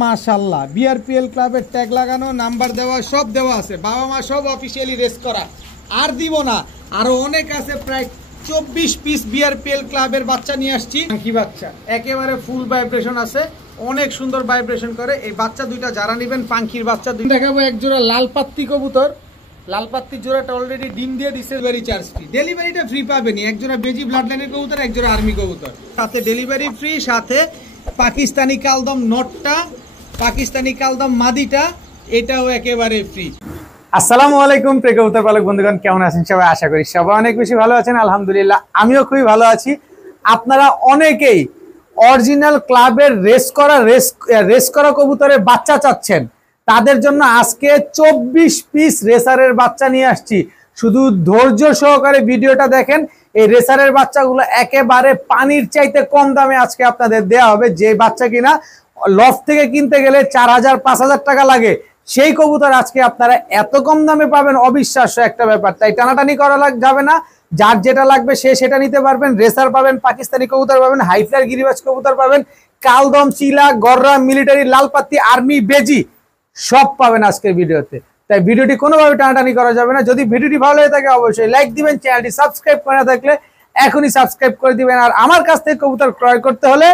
মাশাআল্লাহ বিআরপিএল ক্লাবের ট্যাগ লাগানো, নাম্বার দেওয়া, সব দেওয়া আছে, বাবা মা সব অফিসিয়ালি রেস করা। আর দিব না, আরো অনেক আছে। প্রায় 24 পিস বিআরপিএল ক্লাবের বাচ্চা নিয়ে আসছি। পাখি বাচ্চা একেবারে ফুল ভাইব্রেশন আছে, অনেক সুন্দর ভাইব্রেশন করে। এই বাচ্চা দুইটা যারা নেবেন পাখির বাচ্চা দেখাবো। এক জোড়া লাল পাত্তি কবুতর, লাল পাত্তির জোড়াটা অলরেডি ডিম দিয়ে দিচ্ছে। ডেলিভারি চার্জ ফ্রি, ডেলিভারিটা ফ্রি পাবেনি। এক জোড়া বেজি ব্লাড লাইনের কবুতর, এক জোড়া আর্মি কবুতর, সাথে ডেলিভারি ফ্রি, সাথে পাকিস্তানি কালদম নটটা, পাকিস্তানি কালদম মাদিটা, এটাও একেবারে ফ্রি। আসসালামু আলাইকুম প্রিয় কবুতর পালক বন্ধুগণ, কেমন আছেন সবাই? আশা করি সবাই অনেক বেশি ভালো আছেন। আলহামদুলিল্লাহ আমিও খুবই ভালো আছি। আপনারা অনেকেই অরিজিনাল ক্লাবের রেস করা কবুতরের বাচ্চা চাচ্ছেন, তাদের জন্য আজকে 24 পিস রেসারের বাচ্চা নিয়ে আসছি। শুধু ধৈর্য সহকারে ভিডিওটা দেখেন। এই রেসারের বাচ্চাগুলো একেবারে পানির চাইতে কম দামে আজকে আপনাদের দেয়া হবে। যে বাচ্চা কিনা লফট থেকে কিনতে গেলে 4000-5000 টাকা লাগে, সেই কবুতর আজকে আপনারা এত কম দামে পাবেন, অবিশ্বাস্য একটা ব্যাপার। তাই টানাটানি করা যাবে না, যার যেটা লাগবে সে সেটা নিতে পারবেন। রেসার পাবেন, পাকিস্তানি কবুতর পাবেন, হাইফ্লার গিরিবাজ কবুতর পাবেন, কালদম, চিলা, গররা, মিলিটারি, লালপাত্তি, আর্মি, বেজি সব পাবেন আজকের ভিডিওতে। তাই ভিডিওটি কোনোভাবে টানাটানি করা যাবে না। যদি ভিডিওটি ভালো হয়ে থাকে অবশ্যই লাইক দিবেন, চ্যানেলটি সাবস্ক্রাইব করে না থাকলে এখনই সাবস্ক্রাইব করে দিবেন। আর আমার কাছ থেকে কবুতর ক্রয় করতে হলে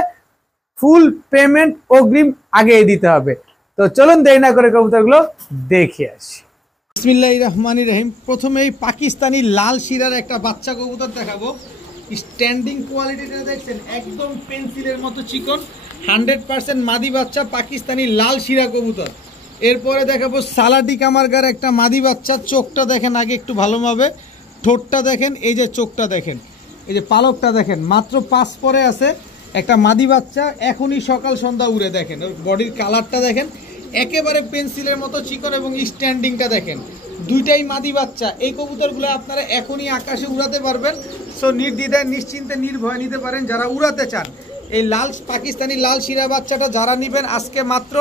ফুল পেমেন্ট অগ্রিম আগেই দিতে হবে। তো চলুন দেরি না করে কবুতরগুলো দেখে আসি। বিসমিল্লাহির রহমানির রহিম। প্রথমেই পাকিস্তানি লাল শিরার একটা বাচ্চা কবুতর দেখাবো। স্ট্যান্ডিং কোয়ালিটিটা দেখছেন, একদম পেন্সিলের মতো চিকন, 100% মাদি বাচ্চা, পাকিস্তানি লাল শিরা কবুতর। এরপরে দেখাবো সালাডি কামারগার একটা মাদি বাচ্চা। চোখটা দেখেন আগে একটু ভালোভাবে, ঠোঁটটা দেখেন, এই যে চোখটা দেখেন, এই যে পালকটা দেখেন, মাত্র 5 পরে আছে একটা মাদি বাচ্চা, এখনই সকাল সন্ধ্যা উড়ে। দেখেন ওর বডির কালারটা দেখেন, একেবারে পেন্সিলের মতো চিকন, এবং স্ট্যান্ডিংটা দেখেন, দুইটাই মাদি বাচ্চা। এই কবুতরগুলো আপনারা এখনই আকাশে উড়াতে পারবেন। সো নির্দ্বিধায় নিশ্চিন্তে নির্ভয় নিতে পারেন যারা উড়াতে চান। এই লাল পাকিস্তানি লাল শিরা বাচ্চাটা যারা নেবেন আজকে মাত্র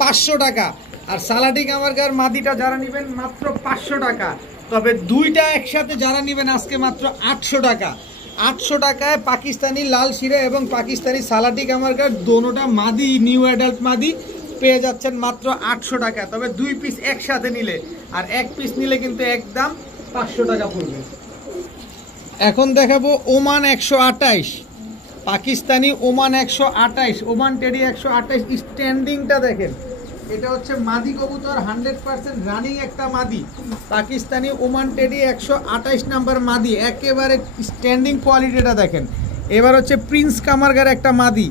500 টাকা, আর সালাডি কামারগার মাদিটা যারা নেবেন মাত্র 500 টাকা। তবে দুইটা একসাথে যারা নেবেন আজকে মাত্র 800 টাকা। 800 টাকায় পাকিস্তানি লাল শিরা এবং পাকিস্তানি সালাডি কামারগার দোনোটা মাদি, নিউ অ্যাডাল্ট মাদি পেয়ে যাচ্ছেন মাত্র 800 টাকা। তবে 2 পিস একসাথে নিলে, আর 1 পিস নিলে কিন্তু একদম 500 টাকা পড়বে। এখন দেখাবো Oman 128, Pakistani Oman 128, Oman teddy 128। স্ট্যান্ডিংটা দেখেন, এটা হচ্ছে মাদি কবুতর, 100% রানিং একটা মাদি, পাকিস্তানি ওমান টেডি 128 নাম্বার মাদি, একেবারে স্ট্যান্ডিং কোয়ালিটিটা দেখেন। এবার হচ্ছে প্রিন্স কামারগার একটা মাদি,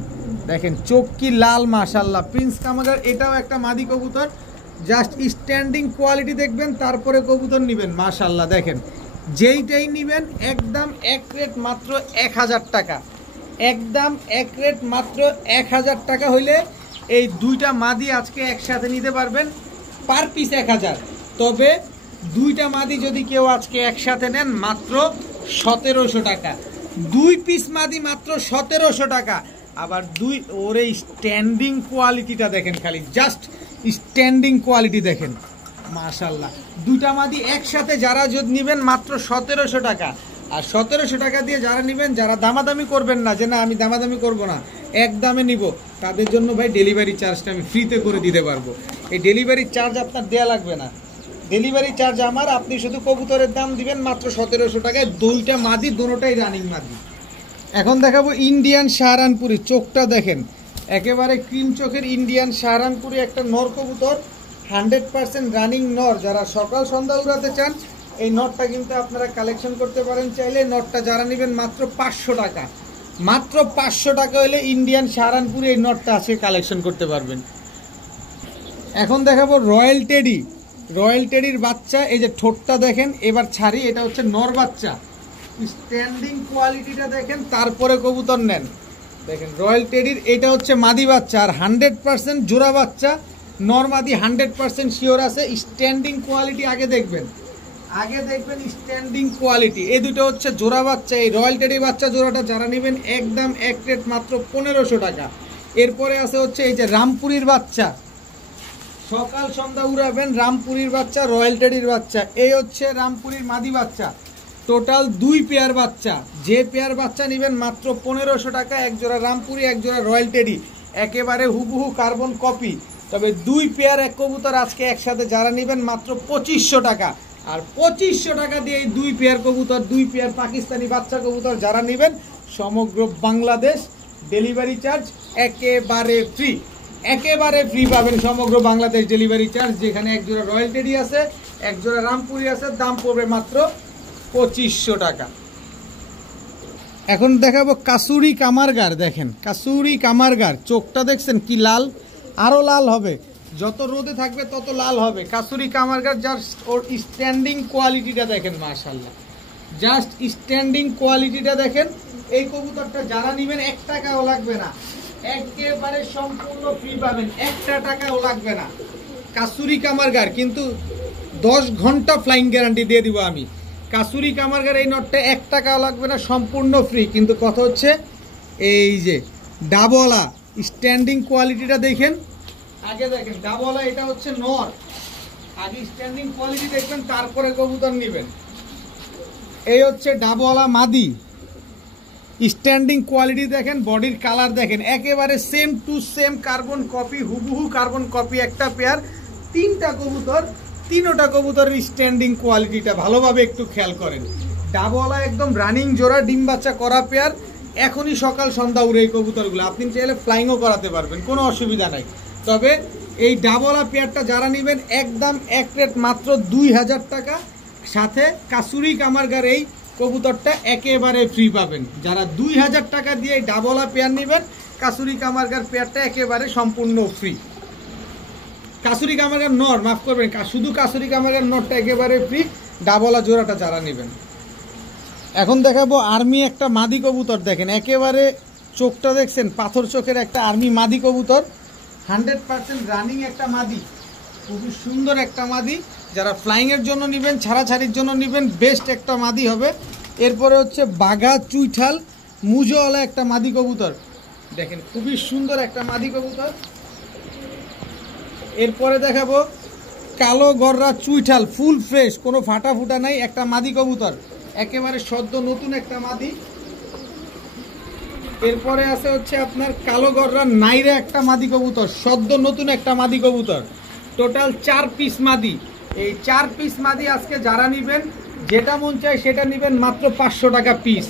দেখেন চোখ কি লাল, মাশাল্লাহ। প্রিন্স কামারগার এটাও একটা মাদি কবুতর, জাস্ট স্ট্যান্ডিং কোয়ালিটি দেখবেন তারপরে কবুতর নেবেন। মাশাল্লাহ দেখেন, যেইটাই নেবেন একদম এক রেট মাত্র 1000 টাকা, একদম এক রেট মাত্র 1000 টাকা হইলে এই দুইটা মাদি আজকে একসাথে নিতে পারবেন, পার পিস 1000। তবে দুইটা মাদি যদি কেউ আজকে একসাথে নেন মাত্র 1700 টাকা, 2 পিস মাদি মাত্র 1700 টাকা। আবার ওর এই স্ট্যান্ডিং কোয়ালিটিটা দেখেন, খালি জাস্ট স্ট্যান্ডিং কোয়ালিটি দেখেন, মাশাল্লাহ। দুইটা মাদি একসাথে যারা যদি নেবেন মাত্র 1700 টাকা। আর 1700 টাকা দিয়ে যারা নেবেন, যারা দামাদামি করবেন না, যে না আমি দামাদামি করব না, এক দামে নিব, তাদের জন্য ভাই ডেলিভারি চার্জটা আমি ফ্রিতে করে দিতে পারবো। এই ডেলিভারি চার্জ আপনার দেয়া লাগবে না, ডেলিভারি চার্জ আমার। আপনি শুধু কবুতরের দাম দিবেন মাত্র 1700 টাকায়, দুইটা মাদি, দোনোটাই রানিং মাদি। এখন দেখাবো ইন্ডিয়ান সাহারানপুরি। চোখটা দেখেন, একেবারে ক্রিম চোখের ইন্ডিয়ান সাহারানপুরি একটা নর কবুতর, 100% রানিং নর। যারা সকাল সন্ধ্যা উড়াতে চান এই নটটা কিন্তু আপনারা কালেকশন করতে পারেন চাইলে। নটটা যারা নেবেন মাত্র 500 টাকা, মাত্র 500 টাকা হলে ইন্ডিয়ান সাহারানপুরি এই নটটা আজকে কালেকশন করতে পারবেন। এখন দেখাবো রয়্যাল টেডি, রয়্যাল টেডির বাচ্চা। এই যে ঠোঁটটা দেখেন, এবার ছাড়ি, এটা হচ্ছে নর বাচ্চা, স্ট্যান্ডিং কোয়ালিটিটা দেখেন তারপরে কবুতর নেন। দেখেন রয়্যাল টেডির এটা হচ্ছে মাদি বাচ্চা, আর 100% জোড়া বাচ্চা, নর মাদি 100% শিওর আছে। স্ট্যান্ডিং কোয়ালিটি আগে দেখবেন, আগে দেখবেন স্ট্যান্ডিং কোয়ালিটি। এই দুটো হচ্ছে জোড়া বাচ্চা। এই রয়্যাল টেডি বাচ্চা জোড়াটা যারা নেবেন একদম এক রেট মাত্র 1500 টাকা। এরপরে আছে হচ্ছে এই যে রামপুরির বাচ্চা, সকাল সন্ধ্যা উড়াবেন, রামপুরির বাচ্চা, রয়্যাল টেডির বাচ্চা। এই হচ্ছে রামপুরির মাদি বাচ্চা, টোটাল 2 পেয়ার বাচ্চা। যে পেয়ার বাচ্চা নেবেন মাত্র 1500 টাকা, এক জোড়া রামপুরি, এক জোড়া রয়্যাল টেডি। একেবারে হুবহু কার্বন কপি। তবে 2 পেয়ার এক কবুতর আজকে একসাথে যারা নেবেন মাত্র 2500 টাকা। আর 2500 টাকা দিয়ে এই 2 পেয়ার কবুতর, 2 পেয়ার পাকিস্তানি বাচ্চা কবুতর যারা নেবেন সমগ্র বাংলাদেশ ডেলিভারি চার্জ একেবারে ফ্রি, একেবারে ফ্রি পাবেন সমগ্র বাংলাদেশ ডেলিভারি চার্জ। যেখানে এক জোড়া রয়্যাল টেডি আছে, এক জোড়া রামপুরি আছে, দাম পড়বে মাত্র 2500 টাকা। এখন দেখাবো কাসুরি কামারগার। দেখেন কাসুরি কামারগার, চোখটা দেখছেন কি লাল, আরো লাল হবে, যত রোদে থাকবে তত লাল হবে। কাসুরি কামারগার জাস্ট ওর স্ট্যান্ডিং কোয়ালিটিটা দেখেন, মাশাআল্লাহ, জাস্ট স্ট্যান্ডিং কোয়ালিটিটা দেখেন। এই কবুতরটা যারা নেবেন 1 টাকাও লাগবে না, একেবারে সম্পূর্ণ ফ্রি পাবেন, 1 টাকাও লাগবে না। কাসুরি কামারগার কিন্তু 10 ঘন্টা ফ্লাইং গ্যারান্টি দিয়ে দিব আমি। কাসুরি কামারগার এই নটটা 1 টাকাও লাগবে না, সম্পূর্ণ ফ্রি। কিন্তু কথা হচ্ছে এই যে ডাবলা স্ট্যান্ডিং কোয়ালিটিটা দেখেন, আগে দেখেন ডাবলা, এটা হচ্ছে নর, আগে স্ট্যান্ডিং কোয়ালিটি দেখবেন তারপরে কবুতর নেবেন। এই হচ্ছে ডাবলা মাদি, স্ট্যান্ডিং কোয়ালিটি দেখেন, বডির কালার দেখেন, একেবারে same to same carbon copy, হুবহু কার্বন কপি একটা পেয়ার। 3টা কবুতর, 3টা কবুতরের স্ট্যান্ডিং কোয়ালিটিটা ভালোভাবে একটু খেয়াল করেন। ডাবলা একদম রানিং জোড়া, ডিম বাচ্চা করা পেয়ার, এখনই সকাল সন্ধ্যা উড়ে এই কবুতরগুলো। আপনি চাইলে ফ্লাইংও করাতে পারবেন, কোনো অসুবিধা নাই। তবে এই ডাবলা পেয়ারটা যারা নেবেন একদম এক রেট মাত্র 2000 টাকা, সাথে কাসুরি কামারগার এই কবুতরটা একেবারে ফ্রি পাবেন। যারা 2000 টাকা দিয়ে এই ডাবলা পেয়ার নেবেন, কাসুরি কামারগার পেয়ারটা একেবারে সম্পূর্ণ ফ্রি। কাসুরি কামারগার নর, মাফ করবেন, শুধু কাসুরি কামারগার নরটা একেবারে ফ্রি, ডাবলা জোড়াটা যারা নেবেন। এখন দেখাবো আর্মি একটা মাদি কবুতর। দেখেন একেবারে চোখটা দেখছেন, পাথর চোখের একটা আর্মি মাদি কবুতর, 100% রানিং একটা মাদি, খুবই সুন্দর একটা মাদি। যারা ফ্লাইংয়ের জন্য নেবেন, ছাড়াছাড়ির জন্য নেবেন, বেস্ট একটা মাদি হবে। এরপরে হচ্ছে বাঘা চুইঠাল মুজোওয়ালা একটা মাদি কবুতর, দেখেন খুবই সুন্দর একটা মাদি কবুতর। এরপরে দেখাবো কালো গররা চুইঠাল, ফুল ফ্রেশ, কোনো ফাটা ফুটা নাই, একটা মাদি কবুতর, একেবারে সদ্য নতুন একটা মাদি। এরপরে আছে হচ্ছে আপনার কালো গররা নাইরা একটা মাদি কবুতর, সদ্য নতুন একটা মাদি কবুতর, টোটাল 4 পিস মাদি। এই 4 পিস মাদি আজকে যারা নেবেন, যেটা মন চায় সেটা নেবেন মাত্র 500 টাকা পিস,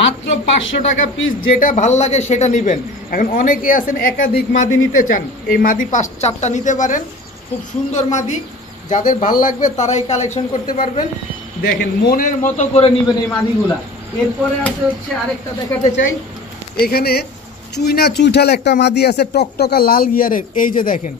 মাত্র 500 টাকা পিস, যেটা ভাল লাগে সেটা নেবেন। এখন অনেকে আছেন একাধিক মাদি নিতে চান, এই মাদি 5-4টা নিতে পারেন, খুব সুন্দর মাদি, যাদের ভাল লাগবে তারাই কালেকশন করতে পারবেন। দেখেন মনের মতো করে নেবেন এই মাদিগুলা। এরপরে আছে হচ্ছে আরেকটা দেখাতে চাই, এখানে চুইনা চুইঠাল একটা মাদি আছে, টকটকা লাল গিয়ারের, এই যে দেখেন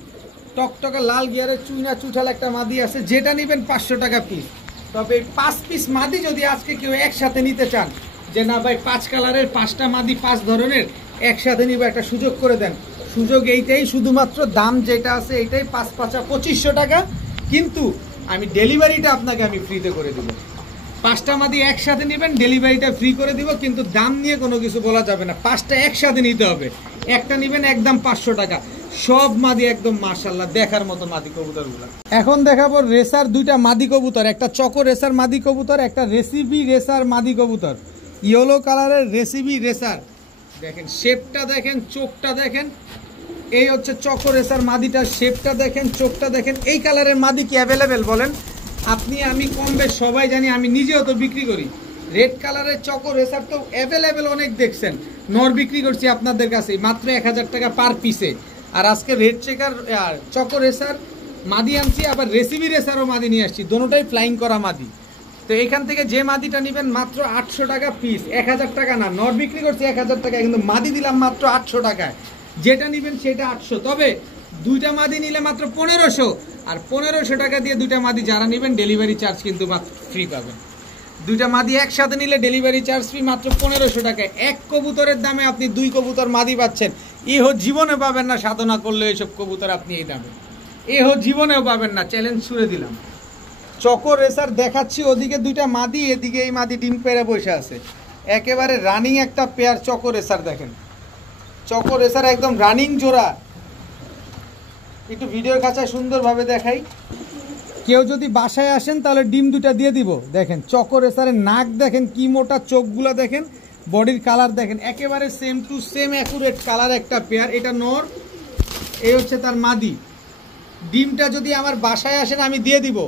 টকটকা লাল গিয়ারের চুইনা চুইঠাল একটা মাদি আছে, যেটা নেবেন 500 টাকা পিস। তবে 5 পিস মাদি যদি আজকে কেউ একসাথে নিতে চান, যে না ভাই 5 কালারের 5টা মাদি 5 ধরনের একসাথে নিবে, একটা সুযোগ করে দেন। সুযোগ এইটাই, শুধুমাত্র দাম যেটা আছে এইটাই, 5-5 2500 টাকা, কিন্তু আমি ডেলিভারিটা আপনাকে আমি ফ্রিতে করে দেবো। 5টা মাদি একসাথে নেবেন, ডেলিভারিটা ফ্রি করে দিব, কিন্তু দাম নিয়ে কোনো কিছু বলা যাবে না, 5টা একসাথে নিতে হবে। একটা নেবেন একদম 500 টাকা, সব মাদি একদম মাশাআল্লাহ দেখার মতো মাদি কবুতরগুলো। এখন দেখাবো রেসার 2টা মাদি কবুতর, একটা চকো রেসার মাদি কবুতর, একটা রেসিপি রেসার মাদি কবুতর, ইয়েলো কালারের রেসিপি রেসার। দেখেন শেপটা দেখেন, চোখটা দেখেন, এই হচ্ছে চকো রেসার মাদিটার শেপটা দেখেন, চোখটা দেখেন। এই কালারের মাদি কি অ্যাভেলেবেল বলেন? আপনি আমি কম বেশ সবাই জানি, আমি নিজেও তো বিক্রি করি। রেড কালারের চকো রেসার তো অ্যাভেলেবেল অনেক দেখছেন, নর বিক্রি করছি আপনাদের কাছে মাত্র 1000 টাকা পার পিসে। আর আজকে রেড চেকার আর চকো রেসার মাদি আনছি, আবার রেসিপি রেসারও মাদি নিয়ে আসছি, দোনোটাই ফ্লাইং করা মাদি। তো এখান থেকে যে মাদিটা নেবেন মাত্র 800 টাকা পিস, 1000 টাকা না, নর বিক্রি করছি 1000 টাকা, কিন্তু মাদি দিলাম মাত্র 800 টাকায়। যেটা নেবেন সেটা 800, তবে 2টা মাদি নিলে মাত্র 1500, আর 1500 টাকা দিয়ে 2টা মাদি যারা নেবেন ডেলিভারি চার্জ কিন্তু মাত্র ফ্রি পাবেন। 2টা মাদি একসাথে নিলে ডেলিভারি চার্জ ফ্রি মাত্র 1500 টাকায়। এক কবুতরের দামে আপনি 2 কবুতর মাদি পাচ্ছেন, ইহ জীবনে পাবেন না, সাধনা করলে এসব কবুতর আপনি এই দামে ইহ জীবনেও পাবেন না, চ্যালেঞ্জ ছুড়ে দিলাম। চকো রেসার দেখাচ্ছি, ওদিকে 2টা মাদি, এদিকে এই মাদি ডিম পেড়ে বসে আছে, একেবারে রানিং একটা পেয়ার চকো রেসার। দেখেন চকো রেসার একদম রানিং জোড়া, একটু ভিডিওর কাছে সুন্দরভাবে দেখাই। কেউ যদি বাসায় আসেন তাহলে ডিম 2টা দিয়ে দিব। দেখেন চকো রেসারের নাক দেখেন কি মোটা, চোখগুলো দেখেন, বডির কালার দেখেন একেবারে same to same accurate colour একটা পেয়ার। এটা নর, এই হচ্ছে তার মাদি। ডিমটা যদি আমার বাসায় আসেন আমি দিয়ে দিব।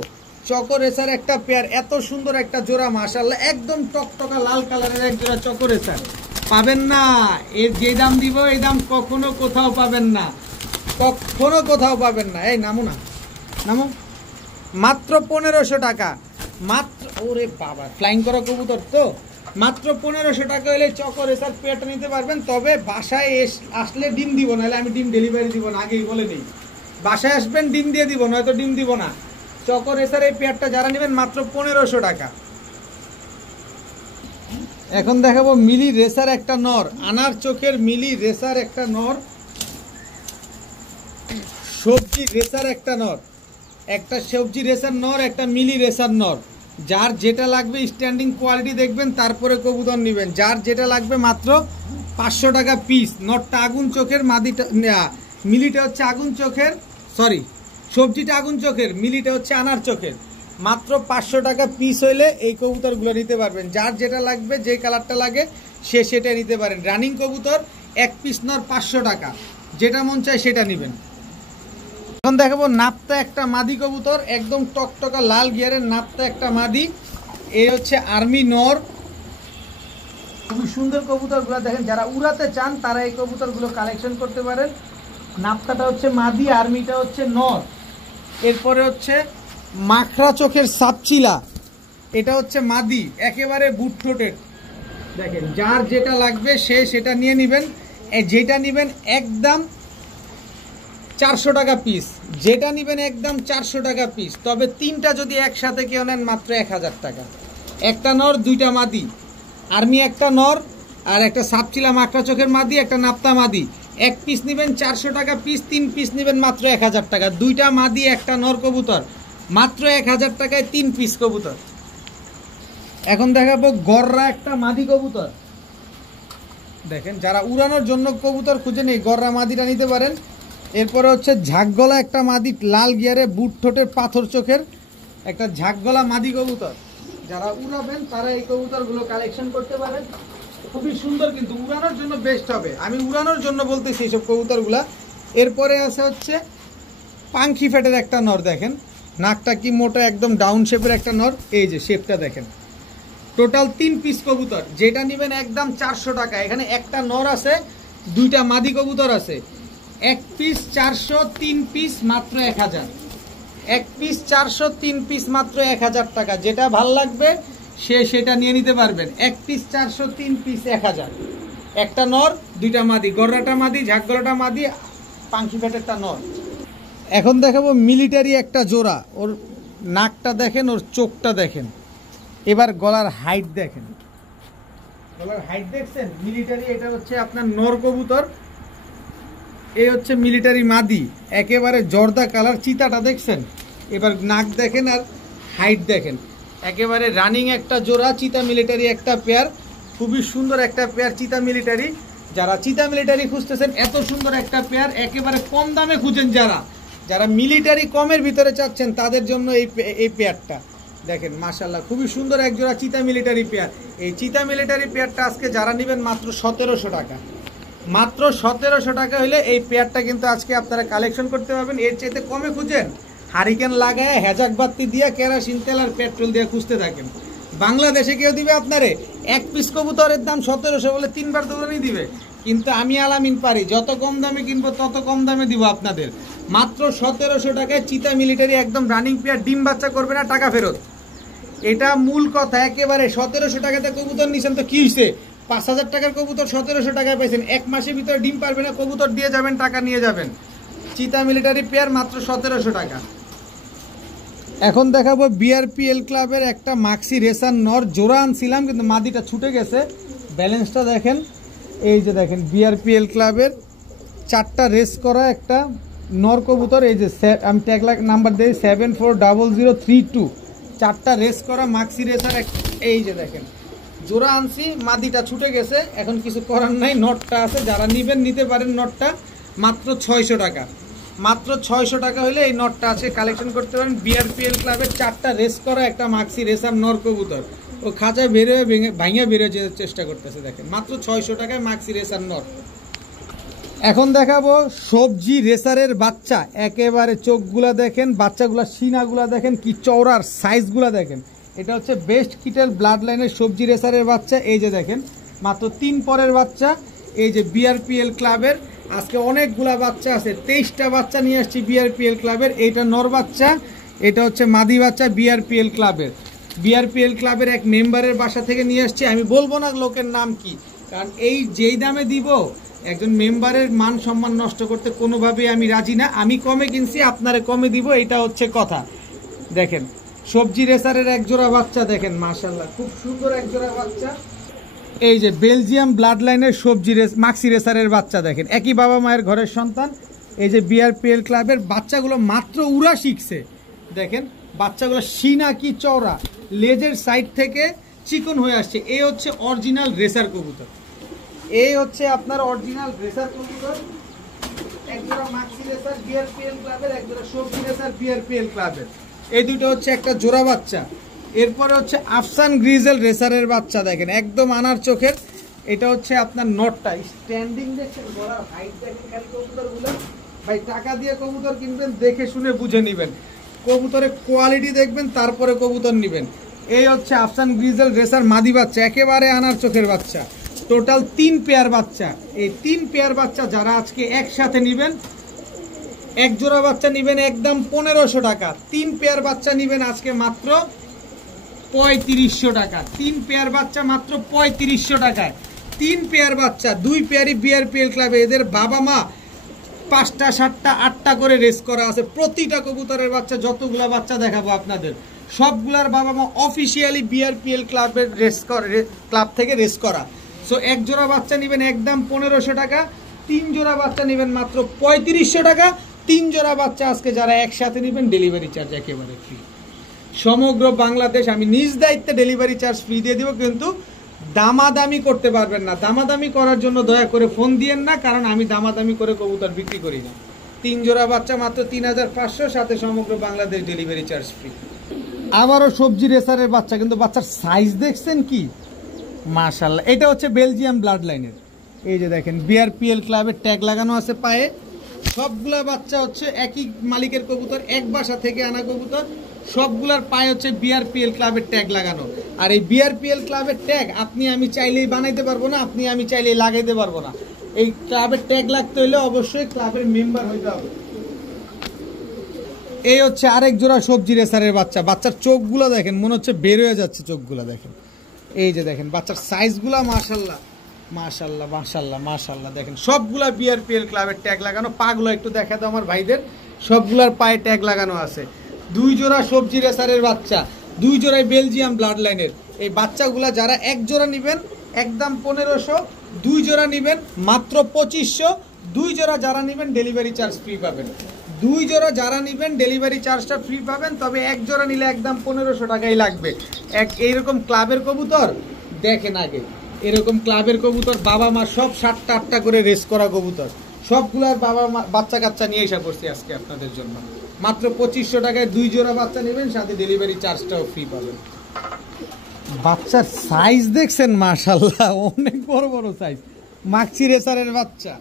চকো রেসার একটা পেয়ার, এত সুন্দর একটা জোড়া মাশাআল্লাহ, একদম টকটকা লাল কালারের এক জোড়া চকো রেসার পাবেন না। এর যে দাম দিব এই দাম কখনো কোথাও পাবেন না, কখনো কোথাও পাবেন না। এই নামো না, নামো। মাত্র 1500 টাকা, মাত্র। ওরে বাবা, ফ্লাইং করা কবুতর তো। মাত্র 1500 টাকা হলে চকো রেসার পেয়ারটা নিতে পারবেন। তবে বাসায় আসলে ডিম দিব, নাহলে আমি ডিম ডেলিভারি দিব না, আগেই বলে নেই। বাসায় আসবেন ডিম দিয়ে দিব, নয়তো ডিম দিব না। চকো রেসার এই পেয়ারটা যারা নেবেন মাত্র 1500 টাকা। এখন দেখাবো মিলি রেসার একটা নর, আনার চোখের মিলি রেসার একটা নর, সবজি রেসার একটা নর, একটা সবজি রেসার নর, একটা মিলি রেসার নর। যার যেটা লাগবে স্ট্যান্ডিং কোয়ালিটি দেখবেন, তারপরে কবুতর নেবেন। যার যেটা লাগবে মাত্র 500 টাকা পিস। নরটা আগুন চোখের, মাদিটা মিলিটা হচ্ছে আগুন চোখের, সরি সবজিটা আগুন চোখের, মিলিটা হচ্ছে আনার চোখের। মাত্র 500 টাকা পিস হইলে এই কবুতরগুলো নিতে পারবেন। যার যেটা লাগবে, যে কালারটা লাগে সে সেটা নিতে পারেন। রানিং কবুতর এক পিস নর 500 টাকা, যেটা মন চায় সেটা নেবেন। এখন দেখাবো নাপ্তা একটা মাদি কবুতর, একদম টকটকা লাল গিয়ারের নাপ্তা একটা মাদি। এই হচ্ছে আর্মি নর, খুবই সুন্দর কবুতরগুলো দেখেন। যারা উড়াতে চান তারা এই কবুতরগুলো কালেকশন করতে পারেন। নাপ্তাটা হচ্ছে মাদি, আর্মিটা হচ্ছে নর। এরপরে হচ্ছে মাখরা চোখের সাপচিলা, এটা হচ্ছে মাদি, একেবারে বুট ঠোঁটের। দেখেন যার যেটা লাগবে সে সেটা নিয়ে নেবেন। যেটা নেবেন একদম 400 টাকা পিস, যেটা নেবেন একদম 400 টাকা পিস। তবে তিনটা যদি একসাথে কেউ নেন মাত্র 1000 টাকা। একটা নর, দুইটা মাদি, আর্মি একটা নর আর একটা সাপচিলা মাকড়া চোখের মাদি, একটা নাপ্তা মাদি। এক পিস নেবেন 400 টাকা পিস, 3 পিস নেবেন মাত্র 1000 টাকা। দুইটা মাদি একটা নর কবুতর, মাত্র 1000 টাকায় 3 পিস কবুতর। এখন দেখাবো গররা একটা মাদি কবুতর। দেখেন যারা উড়ানোর জন্য কবুতর খুঁজে নেই, গররা মাদিটা নিতে পারেন। এরপরে হচ্ছে ঝাঁকগলা একটা মাদি, লাল গিয়ারে বুট ঠোঁটের পাথর চোখের একটা ঝাঁকগলা মাদি কবুতর। যারা উড়াবেন তারা এই কবুতরগুলো কালেকশন করতে পারেন। খুবই সুন্দর, কিন্তু উড়ানোর জন্য বেস্ট হবে। আমি উড়ানোর জন্য বলতেছি এইসব কবুতরগুলা। এরপরে আছে হচ্ছে পাঙ্খি ফ্যাটের একটা নর, দেখেন নাকটা কি মোটা, একদম ডাউন শেপের একটা নর। এই যে শেপটা দেখেন। টোটাল 3 পিস কবুতর, যেটা নেবেন একদম 400 টাকা। এখানে একটা নর আছে, দুইটা মাদি কবুতর আছে। এক পিস 400, 3 পিস মাত্র 1000। এক পিস 400, 3 পিস মাত্র 1000 টাকা। যেটা ভাল লাগবে সে সেটা নিয়ে নিতে পারবেন। এক পিস 400, 3 পিস 1000। একটা নর, দুইটা মাদি, গররাটা মাদি, ঝাঁকগলাটা মাদি, পাঙ্খি ফ্যাটেরটা নর। এখন দেখাবো মিলিটারি একটা জোড়া। ওর নাকটা দেখেন, ওর চোখটা দেখেন, এবার গলার হাইট দেখেন। গলার হাইট দেখছেন? মিলিটারি, এটা হচ্ছে আপনার নর কবুতর। এই হচ্ছে মিলিটারি মাদি, একেবারে জর্দা কালার। চিতাটা দেখছেন? এবার নাক দেখেন আর হাইট দেখেন। একেবারে রানিং একটা জোড়া, চিতা মিলিটারি একটা পেয়ার। খুবই সুন্দর একটা পেয়ার চিতা মিলিটারি। যারা চিতা মিলিটারি খুঁজতেছেন, এত সুন্দর একটা পেয়ার একেবারে কম দামে খুঁজেন, যারা মিলিটারি কমের ভিতরে চাচ্ছেন তাদের জন্য এই পেয়ারটা দেখেন। মাশাআল্লাহ খুবই সুন্দর এক জোড়া চিতা মিলিটারি পেয়ার। এই চিতা মিলিটারি পেয়ারটা আজকে যারা নেবেন মাত্র 1700 টাকা। মাত্র 1700 টাকা হলে এই পেয়ারটা কিন্তু আজকে আপনারা কালেকশন করতে পারবেন। এর চাইতে কমে খুঁজেন, হারিকেন লাগায় হেজাক বাতি দিয়ে কেরোসিন তেল আর পেট্রোল দিয়ে খুঁজতে থাকেন। বাংলাদেশে কেউ দিবে আপনারে এক পিস কবুতরের দাম 1700 বলে 3 বার দৌড়ানি দিবে? কিন্তু আমি আলামিন পারি, যত কম দামে কিনবো তত কম দামে দিব আপনাদের। মাত্র 1700 টাকায় চিতা মিলিটারি একদম রানিং পেয়ার। ডিম বাচ্চা করবে না, টাকা ফেরত। এটা মূল কথা। একেবারে 1700 টাকাতে কবুতর নিছেন তো কি হয়েছে? 5000 টাকার কবুতর 1700 টাকায় পাইছেন। এক মাসের ভিতরে ডিম পারবে না, কবুতর দিয়ে যাবেন, টাকা নিয়ে যাবেন। চিতা মিলিটারি পেয়ার মাত্র 1700 টাকা। এখন দেখাবো বিআরপিএল ক্লাবের একটা মাক্সি রেসার নর। জোড়া আনছিলাম কিন্তু মাদিটা ছুটে গেছে। ব্যালেন্সটা দেখেন, এই যে দেখেন বিআরপিএল ক্লাবের 4টা রেস করা একটা নর কবুতর। এই যে আমি ট্যাগ নাম্বার দিই 740032। 4টা রেস করা মাক্সি রেসার। এই যে দেখেন জোড়া আনছি, মাদিটা ছুটে গেছে, এখন কিছু করার নাই। নটটা আছে, যারা নিবেন নিতে পারেন। নটটা মাত্র 600 টাকা। মাত্র 600 টাকা হলে এই নটটা আছে, কালেকশন করতে পারেন। বিআরপিএল ক্লাবের 4টা রেস করা একটা মাক্সি রেসার নর কবুতর। ও খাঁচায় বেরোয় ভাঙিয়ে বেরোয় চেষ্টা করতেছে। দেখেন মাত্র 600 টাকায় মাক্সি রেসার নট। এখন দেখাবো সবজি রেসারের বাচ্চা, একেবারে চোখগুলা দেখেন, বাচ্চাগুলা সিনাগুলা দেখেন কি চওড়ার, সাইজগুলা দেখেন। এটা হচ্ছে বেস্ট কিটেল ব্লাড লাইনের সবজি রেসারের বাচ্চা। এই যে দেখেন মাত্র 3 পরের বাচ্চা। এই যে বিআরপিএল ক্লাবের আজকে অনেকগুলা বাচ্চা আছে, 23টা বাচ্চা নিয়ে আসছি বিআরপিএল ক্লাবের। এইটা নর বাচ্চা, এটা হচ্ছে মাদি বাচ্চা বিআরপিএল ক্লাবের। বিআরপিএল ক্লাবের এক মেম্বারের বাসা থেকে নিয়ে আসছি। আমি বলবো না লোকের নাম কি, কারণ এই যেই দামে দিব একজন মেম্বারের মান সম্মান নষ্ট করতে কোনোভাবেই আমি রাজি না। আমি কমে কিনছি, আপনারে কমে দিব, এটা হচ্ছে কথা। দেখেন সবজি রেসারের এক জোড়া বাচ্চা দেখেন, মাশাআল্লাহ খুব সুন্দর এক জোড়া বাচ্চা। এই যে বেলজিয়াম ব্লাড লাইনের সবজি মাক্সি রেসারের বাচ্চা দেখেন, একই বাবা মায়ের ঘরের সন্তান। এই যে বিআরপিএল ক্লাবের বাচ্চাগুলো মাত্র উড়া শিখছে। দেখেন বাচ্চাগুলো সিনা কি চওড়া, লেজের সাইড থেকে চিকন হয়ে আসছে। এই হচ্ছে অরিজিনাল রেসার কবুতর, এই হচ্ছে আপনার অরিজিনাল রেসার কবুতর। একজোড়া মাক্সি রেসার বিআরপিএল ক্লাবের, একজোড়া সবজি রেসার বিআরপিএল ক্লাবের। এই দুটো হচ্ছে একটা জোড়া বাচ্চা। এরপরে হচ্ছে আফসান গ্রিজেল রেসারের বাচ্চা দেখেন, একদম আনার চোখের। এটা হচ্ছে আপনার নটটা, স্ট্যান্ডিং দেখছেন, গলার হাইট দেখেন। খালি কবুতরগুলো ভাই টাকা দিয়ে কবুতর কিনবেন, দেখে শুনে বুঝে নেবেন, কবুতরের কোয়ালিটি দেখবেন, তারপরে কবুতর নেবেন। এই হচ্ছে আফসান গ্রিজেল রেসার মাদি বাচ্চা, একেবারে আনার চোখের বাচ্চা। টোটাল 3 পেয়ার বাচ্চা। এই 3 পেয়ার বাচ্চা যারা আজকে একসাথে নেবেন, এক জোড়া বাচ্চা নেবেন একদম 1500 টাকা, 3 পেয়ার বাচ্চা নেবেন আজকে মাত্র 3500 টাকা। 3 পেয়ার বাচ্চা মাত্র 3500 টাকায়। 3 পেয়ার বাচ্চা, 2 পেয়ারই বিআরপিএল ক্লাবে। এদের বাবা মা 5টা 7টা 8টা করে রেস করা আছে। প্রতিটা কবুতরের বাচ্চা, যতগুলা বাচ্চা দেখাবো আপনাদের, সবগুলার বাবা মা অফিসিয়ালি বিআরপিএল ক্লাবের ক্লাব থেকে রেস করা। সো এক জোড়া বাচ্চা নেবেন একদম 1500 টাকা, 3 জোড়া বাচ্চা নেবেন মাত্র 3500 টাকা। 3 জোড়া বাচ্চা আজকে যারা একসাথে নেবেন ডেলিভারি চার্জ একেবারে ফ্রি। সমগ্র বাংলাদেশ আমি নিজ দায়িত্বে ডেলিভারি চার্জ ফ্রি দিয়ে দিব, কিন্তু দামাদামি করতে পারবেন না। দামাদামি করার জন্য দয়া করে ফোন দিয়েন না, কারণ আমি দামাদামি করে কবুতর বিক্রি করি না। 3 জোড়া বাচ্চা মাত্র 3500, সাথে সমগ্র বাংলাদেশ ডেলিভারি চার্জ ফ্রি। আবারও সবজি রেসারের বাচ্চা, কিন্তু বাচ্চার সাইজ দেখছেন কি মাশাআল্লাহ। এটা হচ্ছে বেলজিয়াম ব্লাড লাইনের। এই যে দেখেন বিআরপিএল ক্লাবের ট্যাগ লাগানো আছে পায়ে। সবগুলা বাচ্চা হচ্ছে একই মালিকের কবুতর, এক বাসা থেকে আনা কবুতর। সবগুলার পায়ে হচ্ছে বিআরপিএল ক্লাবের ট্যাগ লাগানো। আর এই বিআরপিএল ক্লাবের ট্যাগ আপনি আমি চাইলেই বানাইতে পারবো না, আপনি আমি চাইলেই লাগাইতে পারবো না। এই ক্লাবের ট্যাগ লাগতে হলে অবশ্যই ক্লাবের মেম্বার হইতে হবে। এই হচ্ছে আরেক জোড়া সবজি রেসারের বাচ্চা। বাচ্চার চোখগুলো দেখেন, মনে হচ্ছে বের হয়ে যাচ্ছে চোখগুলো দেখেন। এই যে দেখেন বাচ্চার সাইজগুলা, মাশাআল্লাহ মাশাআল্লাহ মাশাআল্লাহ মাশাআল্লাহ। দেখেন সবগুলা বিআরপিএল ক্লাবের ট্যাগ লাগানো। পাগুলো একটু দেখা দাও আমার ভাইদের, সবগুলার পায়ে ট্যাগ লাগানো আছে। 2 জোড়া সবজি রেসারের বাচ্চা, 2 জোড়ায় বেলজিয়াম ব্লাড লাইনের। এই বাচ্চাগুলা যারা এক জোড়া নেবেন একদম 1500, 2 জোড়া নেবেন মাত্র 2500। 2 জোড়া যারা নেবেন ডেলিভারি চার্জ ফ্রি পাবেন। 2 জোড়া যারা নেবেন ডেলিভারি চার্জটা ফ্রি পাবেন, তবে এক জোড়া নিলে একদম 1500 টাকাই লাগবে। এইরকম ক্লাবের কবুতর দেখেন আগে, এরকম ক্লাবের কবুতর বাবা মা সব 7টা 8টা করে রেস করা কবুতর, সবগুলার বাবা মা বাচ্চা কাচ্চা নিয়ে এসে পড়ছি আজকে আপনাদের জন্য। মাত্র 2500 টাকায় 2 জোড়া বাচ্চা নেবেন, সাথে ডেলিভারি চার্জটাও ফ্রি পাবেন। বাচ্চার সাইজ দেখছেন মাশাআল্লাহ, অনেক বড় বড় সাইজ। মাক্সি রেসারের বাচ্চা,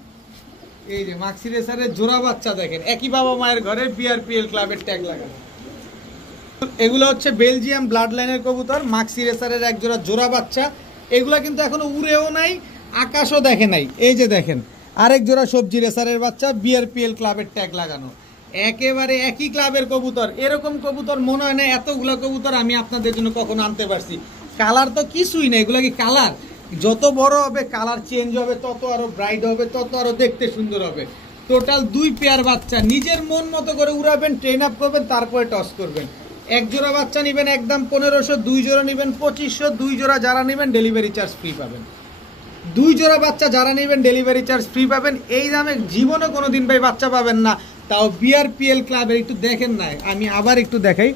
এই যে মাক্সি রেসারের জোড়া বাচ্চা দেখেন, একই বাবা মায়ের ঘরে বিআরপিএল ক্লাবের ট্যাগ লাগানো। এগুলো হচ্ছে বেলজিয়াম ব্লাড লাইনের কবুতর, মাক্সি রেসারের এক জোড়া বাচ্চা। এগুলা কিন্তু এখনো উড়েও নাই, আকাশও দেখে নাই। এই যে দেখেন আরেক জোড়া সবজি রেসারের বাচ্চা, বিআরপিএল ক্লাবের ট্যাগ লাগানো। একেবারে একই ক্লাবের কবুতর। এরকম কবুতর মনে হয় না এতগুলো কবুতর আমি আপনাদের জন্য কখনো আনতে পারছি। কালার তো কিছুই না, এগুলো কি কালার? যত বড় হবে কালার চেঞ্জ হবে, তত আরো ব্রাইট হবে, তত আরো দেখতে সুন্দর হবে। টোটাল 2 পেয়ার বাচ্চা, নিজের মন মতো করে উড়াবেন, ট্রেন আপ করবেন, তারপরে টস করবেন। এক জোড়া বাচ্চা নেবেন একদম 1500, 2 জোড়া নেবেন 2500। 2 জোড়া যারা নেবেন ডেলিভারি চার্জ ফ্রি পাবেন। 2 জোড়া বাচ্চা যারা নেবেন ডেলিভারি চার্জ ফ্রি পাবেন। এই দামে জীবনে কোনোদিন ভাই বাচ্চা পাবেন না, তাও বিআরপিএল ক্লাবের। একটু দেখেন না, আমি আবার একটু দেখাই।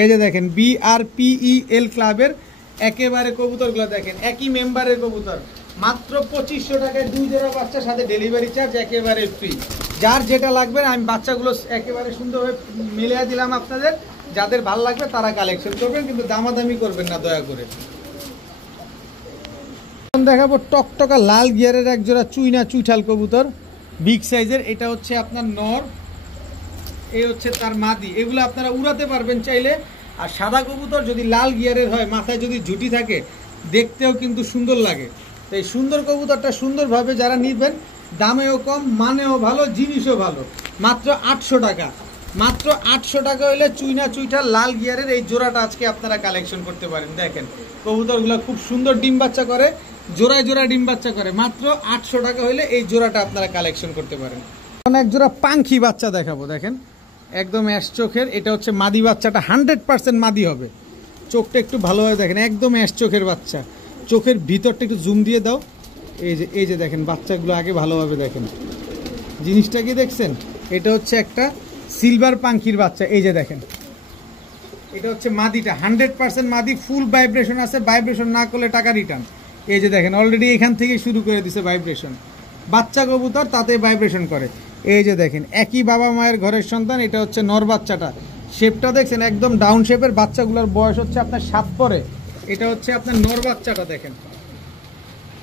এই যে দেখেন বিআরপিএল ক্লাবের একেবারে কবুতরগুলো দেখেন, একই মেম্বারের কবুতর। মাত্র 2500 টাকায় 2 জোড়া বাচ্চার সাথে ডেলিভারি চার্জ একেবারে ফ্রি। যার যেটা লাগবে আমি বাচ্চাগুলো একেবারে সুন্দরভাবে মিলিয়ে দিলাম আপনাদের। যাদের ভালো লাগবে তারা কালেকশন করবেন, কিন্তু দামাদামি করবেন না দয়া করে। দেখাবো টকটকা লাল গিয়ারের এক জোড়া চুইনা চুইঠাল কবুতর, বিগ সাইজের। এটা হচ্ছে আপনার নর, এই হচ্ছে তার মাদি। এগুলো আপনারা উড়াতে পারবেন চাইলে। আর সাদা কবুতর যদি লাল গিয়ারের হয়, মাথায় যদি ঝুটি থাকে, দেখতেও কিন্তু সুন্দর লাগে। তো এই সুন্দর কবুতরটা সুন্দরভাবে যারা নিবেন, দামেও কম, মানেও ভালো, জিনিসও ভালো, মাত্র 800 টাকা। মাত্র 800 টাকা হলে চুইনা চুইঠাল লাল গিয়ারের এই জোড়াটা আজকে আপনারা কালেকশন করতে পারেন। দেখেন কবুতরগুলো খুব সুন্দর ডিম বাচ্চা করে, জোড়ায় জোড়া ডিম বাচ্চা করে। মাত্র 800 টাকা হলে এই জোড়াটা আপনারা কালেকশন করতে পারেন। এক জোড়া পাখি বাচ্চা দেখাবো, দেখেন একদম অ্যাশ চোখের। এটা হচ্ছে মাদি বাচ্চাটা, 100% মাদি হবে। চোখটা একটু ভালোভাবে দেখেন, একদম অ্যাশ চোখের বাচ্চা। চোখের ভিতরটা একটু জুম দিয়ে দাও। এই যে দেখেন বাচ্চাগুলো আগে ভালোভাবে দেখেন, জিনিসটা কি দেখছেন? এটা হচ্ছে একটা সিলভার পাখির বাচ্চা। এই যে দেখেন, এটা হচ্ছে মাদিটা, 100% মাদি, ফুল ভাইব্রেশন আছে। ভাইব্রেশন না করলে টাকা রিটার্ন। এই যে দেখেন অলরেডি এখান থেকে শুরু করে দিছে ভাইব্রেশন। বাচ্চা কবুতর তাতে ভাইব্রেশন করে। এই যে দেখেন একই বাবা মায়ের ঘরের সন্তান। এটা হচ্ছে নর বাচ্চাটা, শেপটা দেখছেন একদম ডাউন শেপের। বাচ্চাগুলোর বয়স হচ্ছে আপনার 7 পরে। এটা হচ্ছে আপনার নর বাচ্চাটা, দেখেন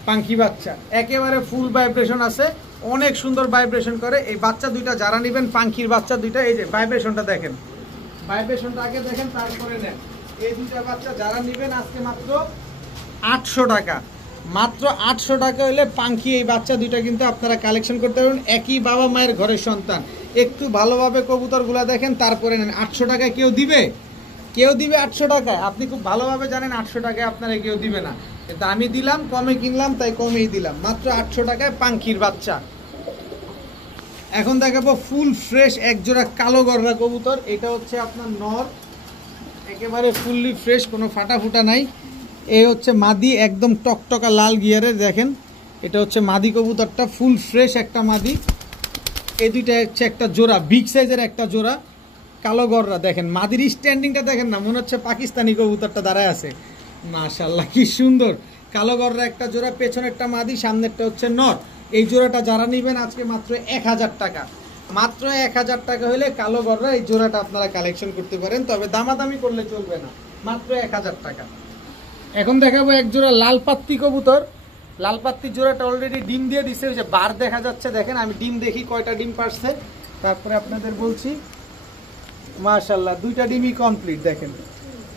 পাখি বাচ্চা, একেবারে ফুল ভাইব্রেশন আছে, অনেক সুন্দর ভাইব্রেশন করে। এই বাচ্চা দুইটা যারা নেবেন, পাখির বাচ্চা দুইটা, এই যে ভাইব্রেশনটা দেখেন, ভাইব্রেশনটা আগে দেখেন তারপরে নেন। এই দুইটা বাচ্চা যারা নেবেন আজকে মাত্র 800 টাকা। মাত্র 800 টাকা হলে পাখি এই বাচ্চা দুইটা কিন্তু আপনারা কালেকশন করতে পারবেন। একই বাবা মায়ের ঘরের সন্তান। একটু ভালোভাবে কবুতরগুলা দেখেন তারপরে নেন। 800 টাকায় কেউ দিবে? কেউ দিবে 800 টাকায়? আপনি খুব ভালোভাবে জানেন 800 টাকায় আপনারা কেউ দিবে না, কিন্তু আমি দিলাম, কমে কিনলাম তাই কমেই দিলাম। মাত্র 800 টাকায় পাখির বাচ্চা। এখন দেখাবো ফুল ফ্রেশ এক জোড়া কালো গররা কবুতর। এটা হচ্ছে আপনার নর, একেবারে ফুললি ফ্রেশ, কোনো ফাটা ফুটা নাই। এই হচ্ছে মাদি, একদম টকটকা লাল গিয়ারের। দেখেন এটা হচ্ছে মাদি কবুতরটা, ফুল ফ্রেশ একটা মাদি। এই দুইটা হচ্ছে একটা জোড়া, বিগ সাইজের একটা জোড়া কালো গররা। দেখেন মাদির স্ট্যান্ডিংটা দেখেন না, মনে হচ্ছে পাকিস্তানি কবুতরটা দাঁড়ায় আছে। মাশাআল্লাহ কি সুন্দর। কালো গররা একটা জোড়া, পেছনেরটা মাদি, সামনেরটা হচ্ছে নর। এই জোড়াটা যারা নেবেন আজকে মাত্র 1000 টাকা। মাত্র 1000 টাকা হলে কালো গররা এই জোড়াটা আপনারা কালেকশন করতে পারেন, তবে দামাদামি করলে চলবে না। মাত্র 1000 টাকা। এখন দেখাবো এক জোড়া লাল পাত্তি কবুতর। লাল পাত্তির জোড়াটা অলরেডি ডিম দিয়ে দিচ্ছে, ওই যে বার দেখা যাচ্ছে। দেখেন আমি ডিম দেখি কয়টা ডিম পারছে, তারপরে আপনাদের বলছি। মাশাআল্লাহ দুইটা ডিমই কমপ্লিট। দেখেন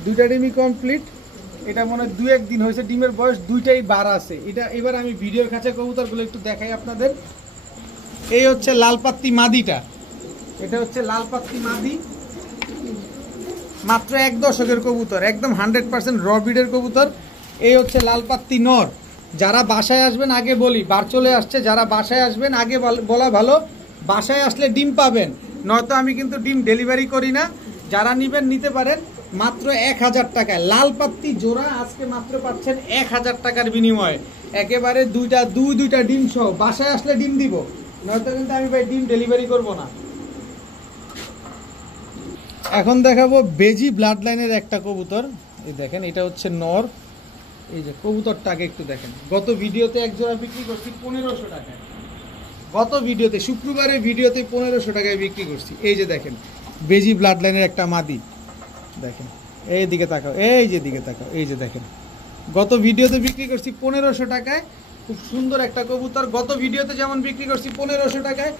দুইটা ডিমই কমপ্লিট। এটা মনে হয় 2-1 দিন হয়েছে, ডিমের বয়স দুইটাই বার আছে। এটা এবার আমি ভিডিওর কাছে কবুতরগুলো একটু দেখাই আপনাদের। এই হচ্ছে লাল পাত্তি মাদিটা, এটা হচ্ছে লাল পাত্তি মাদি, মাত্র 1 দশকের কবুতর, একদম 100% র ব্রিডের কবুতর। এই হচ্ছে লাল পাত্তি নর। যারা বাসায় আসবেন, আগে বলি বার চলে আসছে, যারা বাসায় আসবেন আগে বলা ভালো, বাসায় আসলে ডিম পাবেন, নয়তো আমি কিন্তু ডিম ডেলিভারি করি না। যারা নেবেন নিতে পারেন মাত্র 1000 টাকায়। লাল পাত্তি জোড়া আজকে মাত্র পাচ্ছেন 1000 টাকার বিনিময়ে, একেবারে দুইটা ডিম সহ। বাসায় আসলে ডিম দিব, নয়তো কিন্তু আমি ভাই ডিম ডেলিভারি করব না। এখন দেখাবো বেজি ব্লাড লাইনের একটা কবুতর। এই দেখেন এটা হচ্ছে নর। এই যে কবুতরটা আগে একটু দেখেন। গত ভিডিওতে এক জোড়া বিক্রি করছি 1500 টাকায়। গত ভিডিওতে, শুক্রবারের ভিডিওতে 1500 টাকায় বিক্রি করছি। এই যে দেখেন বেজি ব্লাড লাইনের একটা মাদি। দেখেন এই দিকে তাকাও, এই যে দিকে তাকাও, এই যে দেখেন গত ভিডিওতে বিক্রি করছি 1500 টাকায়। খুব সুন্দর একটা কবুতর। গত ভিডিওতে যেমন বিক্রি করছি 1500 টাকায়,